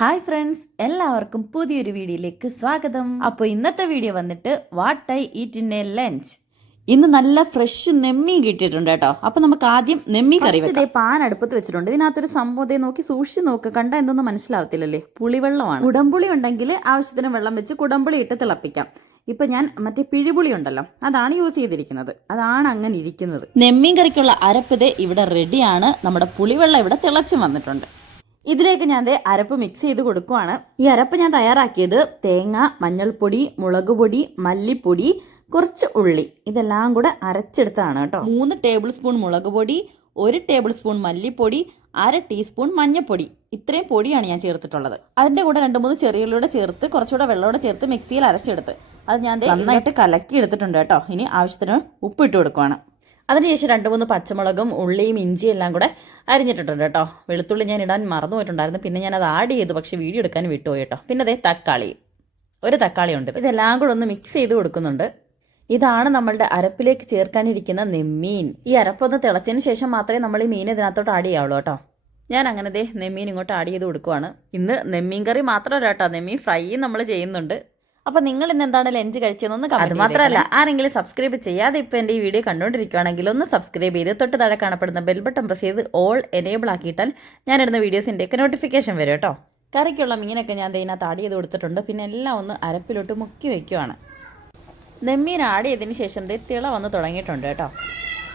Hi friends, എല്ലാവർക്കും പുതിയൊരു വീഡിയോയിലേക്ക് സ്വാഗതം. അപ്പോൾ ഇന്നത്തെ വീഡിയോ വന്നിട്ട് what I eat in A lunch. ഇന്ന് നല്ല ഫ്രഷ് നെമ്മീൻ കിട്ടിയിട്ടുണ്ട് കേട്ടോ. അപ്പോൾ നമുക്ക് ആദ്യം നെമ്മീൻ കറി വെക്കാം. പാൻ അടുപ്പത്ത് വെച്ചിട്ടുണ്ട്. ഇതിനകത്തൊരു സംഭവം നോക്കി സൂക്ഷിച്ച് നോക്ക്, കണ്ട എന്തൊന്നും മനസ്സിലാവത്തില്ലല്ലേ, പുളിവെള്ളമാണ്. കുടംപുളി ഉണ്ടെങ്കിൽ ആവശ്യത്തിന് വെള്ളം വെച്ച് കുടംപുളി ഇട്ട് തിളപ്പിക്കാം. ഇപ്പം ഞാൻ മറ്റേ പിഴിപുളി ഉണ്ടല്ലോ, അതാണ് യൂസ് ചെയ്തിരിക്കുന്നത്, അതാണ് അങ്ങനെ ഇരിക്കുന്നത്. നെമ്മീൻ കറിക്കുള്ള അരപ്പ് ഇവിടെ റെഡിയാണ്. നമ്മുടെ പുളിവെള്ളം ഇവിടെ തിളച്ച് വന്നിട്ടുണ്ട്. ഇതിലേക്ക് ഞാൻ അരപ്പ് മിക്സ് ചെയ്ത് കൊടുക്കുവാണ്. ഈ അരപ്പ് ഞാൻ തയ്യാറാക്കിയത് തേങ്ങ, മഞ്ഞൾപ്പൊടി, മുളക് പൊടി, മല്ലിപ്പൊടി, കുറച്ച് ഉള്ളി, ഇതെല്ലാം കൂടെ അരച്ചെടുത്താണ് കേട്ടോ. 3 ടേബിൾ സ്പൂൺ മുളക് പൊടി, 1 ടേബിൾ സ്പൂൺ മല്ലിപ്പൊടി, 1/2 ടീസ്പൂൺ മഞ്ഞൾപ്പൊടി, ഇത്രയും പൊടിയാണ് ഞാൻ ചേർത്തിട്ടുള്ളത്. അതിൻ്റെ കൂടെ 2-3 ചെറിയുള്ളിയുടെ ചേർത്ത് കുറച്ചുകൂടെ വെള്ളത്തോടെ ചേർത്ത് മിക്സിയിൽ അരച്ചെടുത്ത് അത് ഞാൻ നന്നായിട്ട് കലക്കി എടുത്തിട്ടുണ്ട് കേട്ടോ. ഇനി ആവശ്യത്തിന് ഉപ്പിട്ട് കൊടുക്കുവാണ്. അതിനുശേഷം 2-3 പച്ചമുളകും ഉള്ളിയും ഇഞ്ചിയും എല്ലാം കൂടെ അരിഞ്ഞിട്ടുണ്ട് കേട്ടോ. വെളുത്തുള്ളി ഞാൻ ഇടാൻ മറന്നു പോയിട്ടുണ്ടായിരുന്നു, പിന്നെ ഞാനത് ആഡ് ചെയ്തു, പക്ഷേ വീഡിയോ എടുക്കാൻ വിട്ടുപോയി കേട്ടോ. പിന്നെ തക്കാളി, ഒരു തക്കാളി ഉണ്ട്. ഇതെല്ലാം കൂടെ ഒന്ന് മിക്സ് ചെയ്ത് കൊടുക്കുന്നുണ്ട്. ഇതാണ് നമ്മളുടെ അരപ്പിലേക്ക് ചേർക്കാനിരിക്കുന്ന നെമ്മീൻ. ഈ അരപ്പൊന്ന് തിളച്ചതിന് ശേഷം മാത്രമേ നമ്മൾ ഈ മീൻ ഇതിനകത്തോട്ട് ആഡ് ചെയ്യാവുള്ളൂ കേട്ടോ. ഞാൻ അങ്ങനെ നെമ്മീൻ ഇങ്ങോട്ട് ആഡ് ചെയ്ത് കൊടുക്കുവാണ്. ഇന്ന് നെമ്മീൻ കറി മാത്രമല്ല കേട്ടോ, നെമ്മീൻ ഫ്രൈയും നമ്മൾ ചെയ്യുന്നുണ്ട്. അപ്പോൾ നിങ്ങൾ ഇന്ന് എന്താണ് ലഞ്ച് കഴിച്ചതെന്ന് അത് മാത്രമല്ല, ആരെങ്കിലും സബ്സ്ക്രൈബ് ചെയ്യാതെ ഇപ്പോൾ എൻ്റെ ഈ വീഡിയോ കണ്ടുകൊണ്ടിരിക്കുകയാണെങ്കിൽ ഒന്ന് സബ്സ്ക്രൈബ് ചെയ്ത് തൊട്ട് താഴെ കാണപ്പെടുന്ന ബെൽ ബട്ടൺ പ്രസ് ചെയ്ത് ഓൾ എനേബിൾ ആക്കിയിട്ടാൽ ഞാനിടുന്ന വീഡിയോസിൻ്റെയൊക്കെ നോട്ടിഫിക്കേഷൻ വരും കേട്ടോ. കറിക്കുള്ള മീനൊക്കെ ഞാൻ ഇതിനകത്ത് ആഡ് ചെയ്ത് കൊടുത്തിട്ടുണ്ട്. പിന്നെ എല്ലാം ഒന്ന് അരപ്പിലോട്ട് മുക്കി വയ്ക്കുവാണ്. നെമ്മീൻ ആഡ് ചെയ്തതിന് ശേഷം തിള വന്ന് തുടങ്ങിയിട്ടുണ്ട് കേട്ടോ.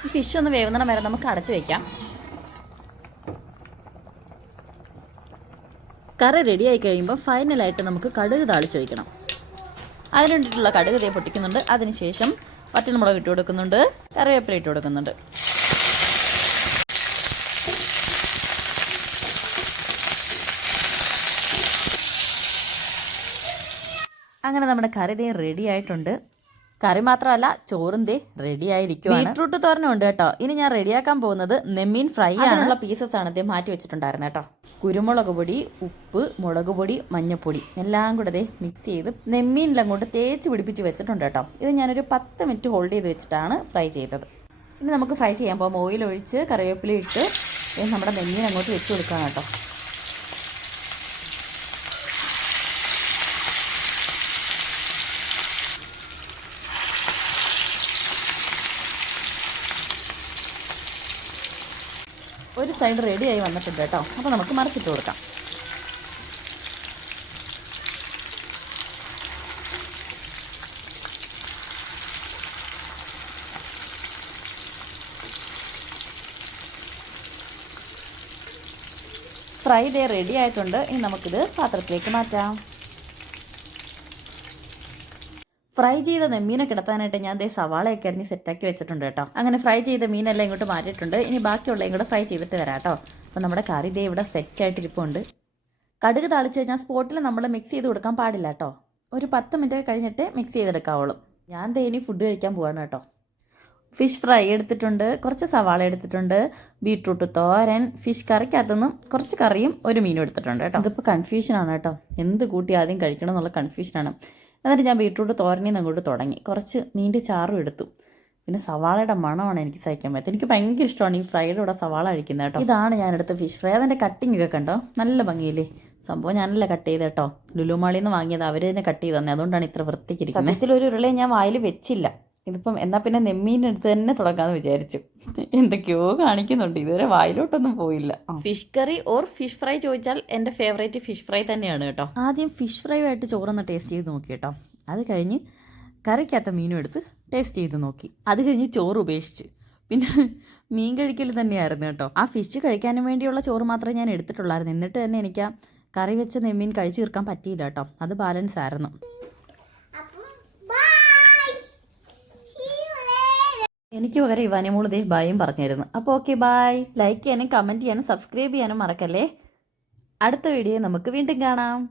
ഈ ഫിഷ് ഒന്ന് വേവുന്ന വരെ നമുക്ക് അടച്ചു വയ്ക്കാം. കറി റെഡിയായി കഴിയുമ്പോൾ ഫൈനലായിട്ട് നമുക്ക് കടുക് താളിച്ച് വയ്ക്കണം. അതിന് വേണ്ടിയിട്ടുള്ള കടുക് പൊട്ടിക്കുന്നുണ്ട്. അതിനുശേഷം വറ്റൽമുളക് ഇട്ട് കൊടുക്കുന്നുണ്ട്, കറിവേപ്പില ഇട്ട് കൊടുക്കുന്നുണ്ട്. അങ്ങനെ നമ്മുടെ കറി റെഡി ആയിട്ടുണ്ട്. കറി മാത്രമല്ല, ചോറും റെഡി ആയിരിക്കുവാണ്. ബീട്രൂട്ട് തോരനും ഉണ്ട് കേട്ടോ. ഇനി ഞാൻ റെഡിയാക്കാൻ പോകുന്നത് നെമ്മീൻ ഫ്രൈ ആണുള്ള പീസസ് ആണ് മാറ്റി വെച്ചിട്ടുണ്ടായിരുന്നു കേട്ടോ. കുരുമുളക് പൊടി, ഉപ്പ്, മുളക് പൊടി, മഞ്ഞൾപ്പൊടി എല്ലാം കൂടെ മിക്സ് ചെയ്ത് നെമ്മീനിലങ്ങോട്ട് തേച്ച് പിടിപ്പിച്ച് വെച്ചിട്ടുണ്ട് കേട്ടോ. ഇത് ഞാനൊരു 10 മിനിറ്റ് ഹോൾഡ് ചെയ്ത് വെച്ചിട്ടാണ് ഫ്രൈ ചെയ്തത്. ഇനി നമുക്ക് ഫ്രൈ ചെയ്യാൻ പോകുമ്പോൾ ഓയിൽ ഒഴിച്ച് കറിവേപ്പില ഇട്ട് നമ്മുടെ നെമ്മീൻ അങ്ങോട്ട് വെച്ച് കൊടുക്കാം കേട്ടോ. ഒരു സൈഡ് റെഡിയായി വന്നിട്ടുണ്ട് കേട്ടോ. അപ്പോൾ നമുക്ക് മറിച്ചിട്ട് കൊടുക്കാം. ഫ്രൈ റെഡി ആയിട്ടുണ്ട്. ഇനി നമുക്കിത് പാത്രത്തിലേക്ക് മാറ്റാം. ഫ്രൈ ചെയ്ത നെമ്മീനെ കിടത്താനായിട്ട് ഞാൻ സവാളയൊക്കെ അരിഞ്ഞ് സെറ്റാക്കി വെച്ചിട്ടുണ്ട് കേട്ടോ. അങ്ങനെ ഫ്രൈ ചെയ്ത മീനെല്ലാം ഇങ്ങോട്ട് മാറ്റിയിട്ടുണ്ട്. ഇനി ബാക്കിയുള്ളതും കൂടെ ഫ്രൈ ചെയ്തിട്ട് വരാം കേട്ടോ. അപ്പോൾ നമ്മുടെ കറി ഇവിടെ സെറ്റായിട്ടിരിപ്പുണ്ട്. കടുക് താളിച്ച് കഴിഞ്ഞാൽ സ്പോട്ടിൽ നമ്മൾ മിക്സ് ചെയ്ത് കൊടുക്കാൻ പാടില്ല കേട്ടോ. ഒരു 10 മിനിറ്റ് കഴിഞ്ഞിട്ട് മിക്സ് ചെയ്തെടുക്കാവുള്ളൂ. ഞാൻ ഇനി ഫുഡ് കഴിക്കാൻ പോവാണ് കേട്ടോ. ഫിഷ് ഫ്രൈ എടുത്തിട്ടുണ്ട്, കുറച്ച് സവാള എടുത്തിട്ടുണ്ട്, ബീട്രൂട്ട് തോരൻ, ഫിഷ് കറിക്കകത്തുനിന്നും കുറച്ച് കറിയും ഒരു മീനും എടുത്തിട്ടുണ്ട് കേട്ടോ. ഇതിപ്പോൾ കൺഫ്യൂഷനാണ് കേട്ടോ, എന്ത് കൂട്ടി ആദ്യം കഴിക്കണം എന്നുള്ള കൺഫ്യൂഷനാണ്. എന്നിട്ട് ഞാൻ ബീട്രൂട്ട് തോരനിൽ നിന്ന് അങ്ങോട്ട് തുടങ്ങി. കുറച്ച് മീൻ്റെ ചാറും എടുത്തു. പിന്നെ സവാളയുടെ മണമാണ് എനിക്ക് സഹിക്കാൻ പറ്റുന്നത്. എനിക്ക് ഭയങ്കര ഇഷ്ടമാണ് ഈ ഫ്രൈയുടെ കൂടെ സവാള കഴിക്കുന്നത് കേട്ടോ. ഇതാണ് ഞാനെടുത്ത ഫിഷ് ഫ്രൈ. അതിൻ്റെ കട്ടിങ് ഒക്കെ കണ്ടോ, നല്ല ഭംഗിയില്ലേ. സംഭവം ഞാനല്ല കട്ട് ചെയ്ത് കേട്ടോ, ലുലുമാളിൽ നിന്ന് വാങ്ങിയത്, അവർ തന്നെ കട്ട് ചെയ്ത് തന്നെ, അതുകൊണ്ടാണ് ഇത്ര വൃത്തിക്കിരിക്കുന്നത്. സത്യത്തിലൊരു ഉരുളയെ ഞാൻ വായിൽ വെച്ചില്ല. ഇതിപ്പം എന്നാൽ പിന്നെ നെമ്മീൻ്റെ അടുത്ത് തന്നെ തുടങ്ങാമെന്ന് വിചാരിച്ചു. എന്തൊക്കെയോ കാണിക്കുന്നുണ്ട്, ഇതുവരെ വായിലോട്ടൊന്നും പോയില്ല. Fish curry or fish fry ചോദിച്ചാൽ എൻ്റെ ഫേവറേറ്റ് ഫിഷ് ഫ്രൈ തന്നെയാണ് കേട്ടോ. ആദ്യം ഫിഷ് ഫ്രൈ ആയിട്ട് ചോറൊന്ന് ടേസ്റ്റ് ചെയ്ത് നോക്കി കേട്ടോ. അത് കഴിഞ്ഞ് കറിക്കകത്ത മീനും എടുത്ത് ടേസ്റ്റ് ചെയ്ത് നോക്കി. അത് കഴിഞ്ഞ് ചോറ് ഉപേക്ഷിച്ച് പിന്നെ മീൻ കഴിക്കൽ തന്നെയായിരുന്നു കേട്ടോ. ആ ഫിഷ് കഴിക്കാനും വേണ്ടിയുള്ള ചോറ് മാത്രമേ ഞാൻ എടുത്തിട്ടുള്ളായിരുന്നു. എന്നിട്ട് തന്നെ എനിക്ക് ആ കറി വെച്ച നെമ്മീൻ കഴിച്ചു തീർക്കാൻ പറ്റിയില്ല കേട്ടോ. അത് ബാലൻസ് ആയിരുന്നു. എനിക്ക് പകരം ഇവാനിമോള് ബായും പറഞ്ഞിരുന്നു. അപ്പോൾ ഓക്കെ, ബായ്. ലൈക്ക് ചെയ്യാനും കമൻറ്റ് ചെയ്യാനും സബ്സ്ക്രൈബ് ചെയ്യാനും മറക്കല്ലേ. അടുത്ത വീഡിയോ നമുക്ക് വീണ്ടും കാണാം.